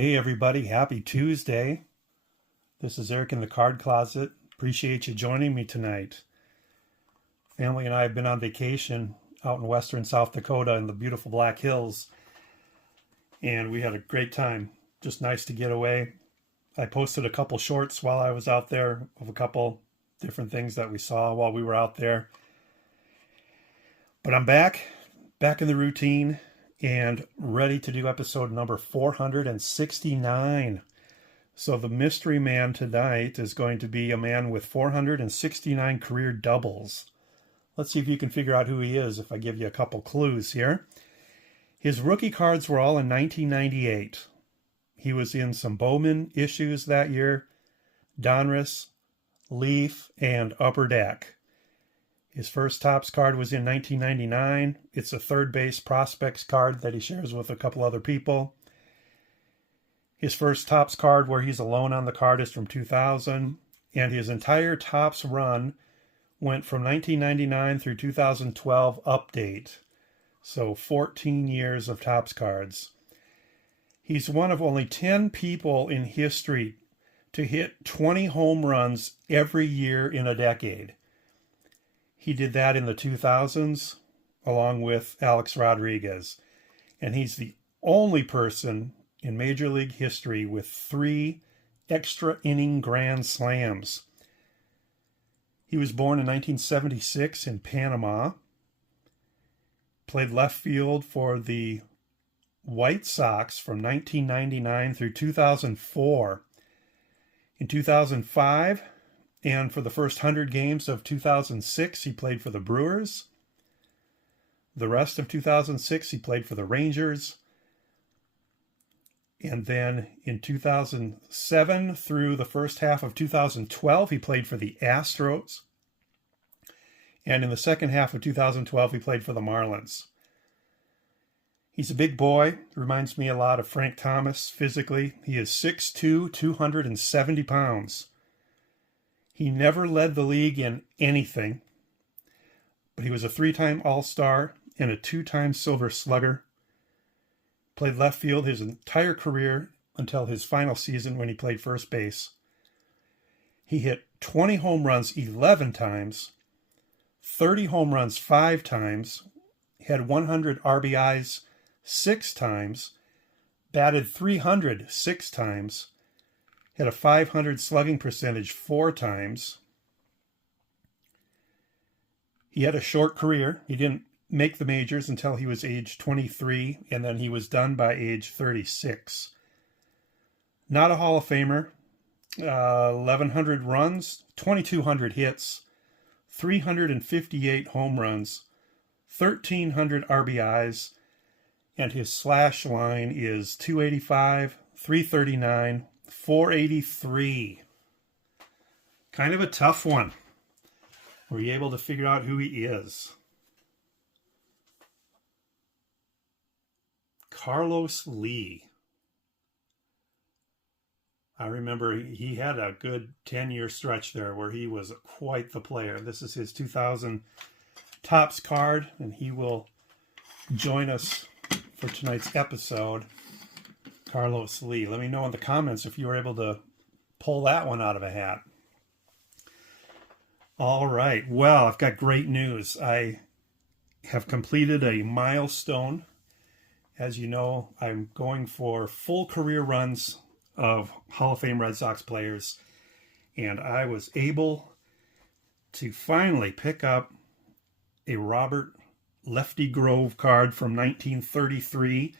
Hey everybody, happy Tuesday. This is Eric in the Card Closet. Appreciate you joining me tonight. Family and I have been on vacation out in western South Dakota in the beautiful Black Hills, and we had a great time. Just nice to get away. I posted a couple shorts while I was out there of a couple different things that we saw while we were out there. But I'm back in the routine and ready to do episode number 469. So the mystery man tonight is going to be a man with 469 career doubles. Let's see if you can figure out who he is if I give you a couple clues here. His rookie cards were all in 1998. He was in some Bowman issues that year, Donruss, Leaf, and Upper Deck. His first Topps card was in 1999. It's a third base prospects card that he shares with a couple other people. His first Topps card where he's alone on the card is from 2000. And his entire Topps run went from 1999 through 2012 update. So 14 years of Topps cards. He's one of only 10 people in history to hit 20 home runs every year in a decade. He did that in the 2000s along with Alex Rodriguez. And he's the only person in Major League history with 3 extra inning grand slams. He was born in 1976 in Panama. Played left field for the White Sox from 1999 through 2004. In 2005, and for the first 100 games of 2006, he played for the Brewers. The rest of 2006, he played for the Rangers. And then in 2007 through the first half of 2012, he played for the Astros. And in the second half of 2012, he played for the Marlins. He's a big boy. Reminds me a lot of Frank Thomas physically. He is 6'2", 270 pounds. He never led the league in anything, but he was a 3-time All-Star and a 2-time Silver Slugger. Played left field his entire career until his final season when he played first base. He hit 20 home runs 11 times, 30 home runs 5 times, had 100 RBIs 6 times, batted .300 6 times, had a .500 slugging percentage 4 times. He had a short career. He didn't make the majors until he was age 23, and then he was done by age 36. Not a Hall of Famer. 1,100 runs, 2,200 hits, 358 home runs, 1,300 RBIs, and his slash line is 285, 339, 483. Kind of a tough one. Were you able to figure out who he is? Carlos Lee. I remember he had a good 10-year stretch there where he was quite the player. This is his 2000 Topps card, and he will join us for tonight's episode. Carlos Lee. Let me know in the comments if you were able to pull that one out of a hat. All right. Well, I've got great news. I have completed a milestone. As you know, I'm going for full career runs of Hall of Fame Red Sox players. And I was able to finally pick up a Robert Lefty Grove card from 1933,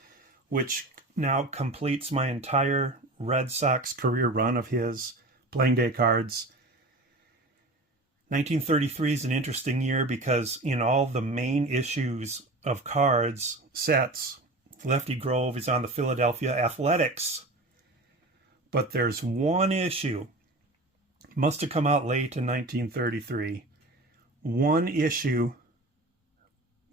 which now completes my entire Red Sox career run of his playing day cards. 1933 is an interesting year because in all the main issues of cards sets, Lefty Grove is on the Philadelphia Athletics. But there's one issue, must have come out late in 1933, one issue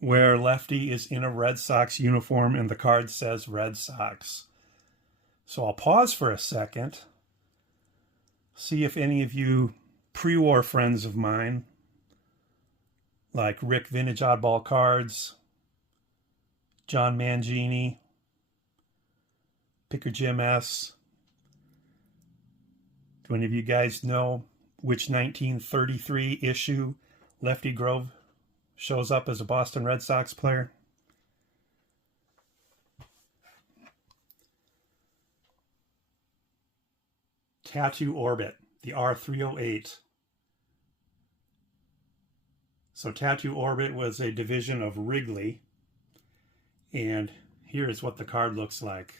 where Lefty is in a Red Sox uniform and the card says Red Sox. So I'll pause for a second, see if any of you pre-war friends of mine, like Rick Vintage Oddball Cards, John Mangini, Picker Jim S. Do any of you guys know which 1933 issue Lefty Grove shows up as a Boston Red Sox player? Tattoo Orbit, the R308. So Tattoo Orbit was a division of Wrigley, and here is what the card looks like.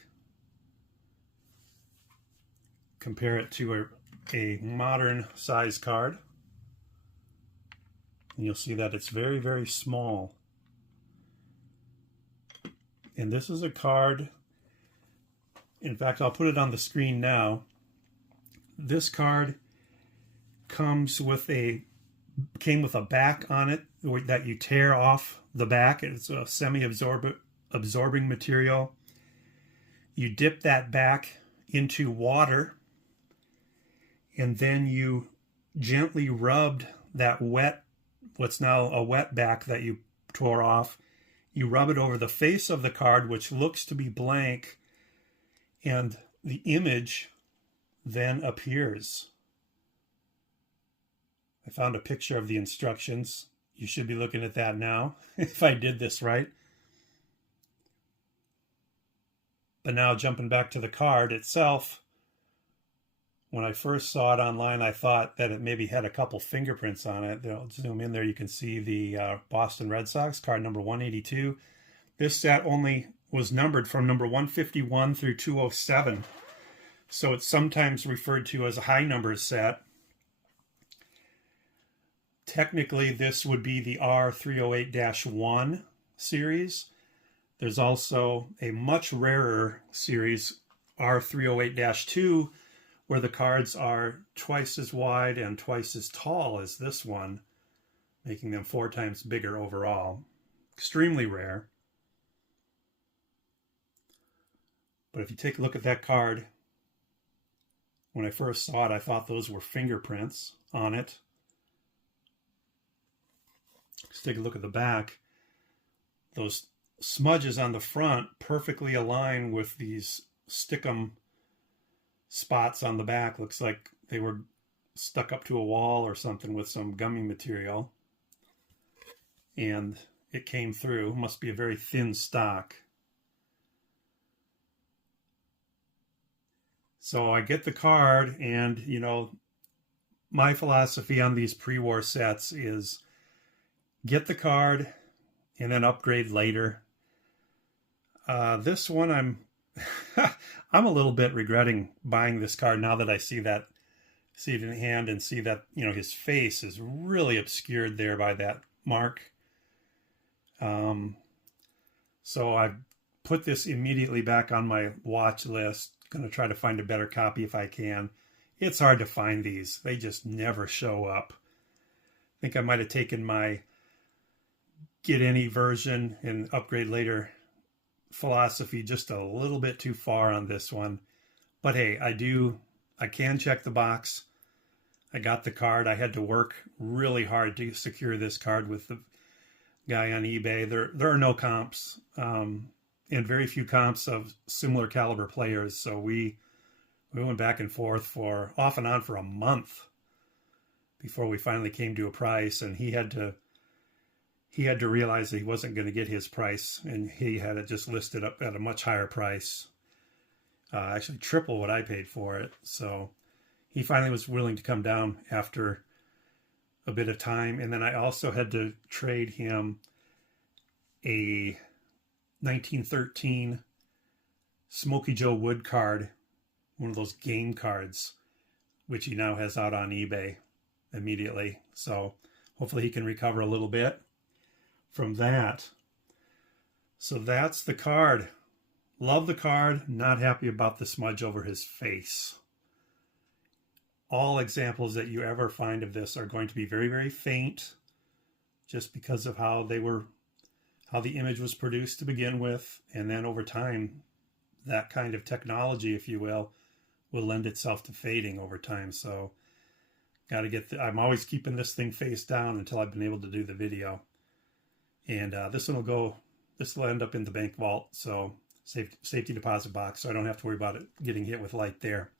Compare it to a modern size card, and you'll see that it's very, very small. And this is a card, in fact, I'll put it on the screen now. This card came with a back on it that you tear off the back. It's a semi-absorbing material. You dip that back into water, and then you gently rubbed that what's now a wet back that you tore off. You rub it over the face of the card, which looks to be blank, and the image then appears. I found a picture of the instructions. You should be looking at that now, if I did this right. But now jumping back to the card itself, when I first saw it online, I thought that it maybe had a couple fingerprints on it. I'll zoom in there. You can see the Boston Red Sox, card number 182. This set only was numbered from number 151 through 207. So it's sometimes referred to as a high number set. Technically, this would be the R308-1 series. There's also a much rarer series, R308-2, where the cards are twice as wide and twice as tall as this one, making them 4 times bigger overall. Extremely rare. But if you take a look at that card, when I first saw it, I thought those were fingerprints on it. Let's take a look at the back. Those smudges on the front perfectly align with these stickum spots on the back. Looks like they were stuck up to a wall or something with some gummy material. And it came through. Must be a very thin stock. So I get the card, and, you know, my philosophy on these pre-war sets is get the card and then upgrade later. This one, I'm I'm a little bit regretting buying this card now that I see it in hand and see that, you know, his face is really obscured there by that mark. So I put this immediately back on my watch list. Going to try to find a better copy if I can. It's hard to find these. They just never show up. I think I might have taken my get any version and upgrade later philosophy just a little bit too far on this one. But hey, I can check the box. I got the card. I had to work really hard to secure this card with the guy on eBay. There are no comps. And very few comps of similar caliber players. So we went back and forth for off and on for a month before we finally came to a price. And he had to realize that he wasn't going to get his price, and he had it just listed up at a much higher price, actually triple what I paid for it. So he finally was willing to come down after a bit of time. And then I also had to trade him a 1913 Smokey Joe Wood card, one of those game cards, which he now has out on eBay immediately. So hopefully he can recover a little bit from that. So that's the card. Love the card, not happy about the smudge over his face. All examples that you ever find of this are going to be very, very faint, just because of how the image was produced to begin with, and then over time, that kind of technology, if you will lend itself to fading over time. So got to get I'm always keeping this thing face down until I've been able to do the video. And this will end up in the bank vault. So safety deposit box, so I don't have to worry about it getting hit with light there.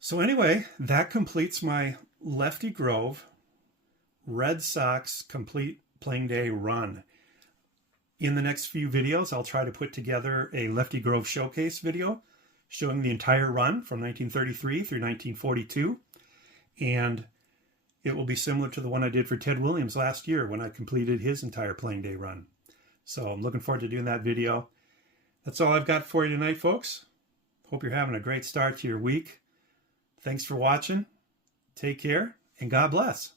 So anyway, that completes my Lefty Grove Red Sox complete playing day run. In the next few videos, I'll try to put together a Lefty Grove showcase video showing the entire run from 1933 through 1942. And it will be similar to the one I did for Ted Williams last year when I completed his entire playing day run. So I'm looking forward to doing that video. That's all I've got for you tonight, folks. Hope you're having a great start to your week. Thanks for watching. Take care, and God bless.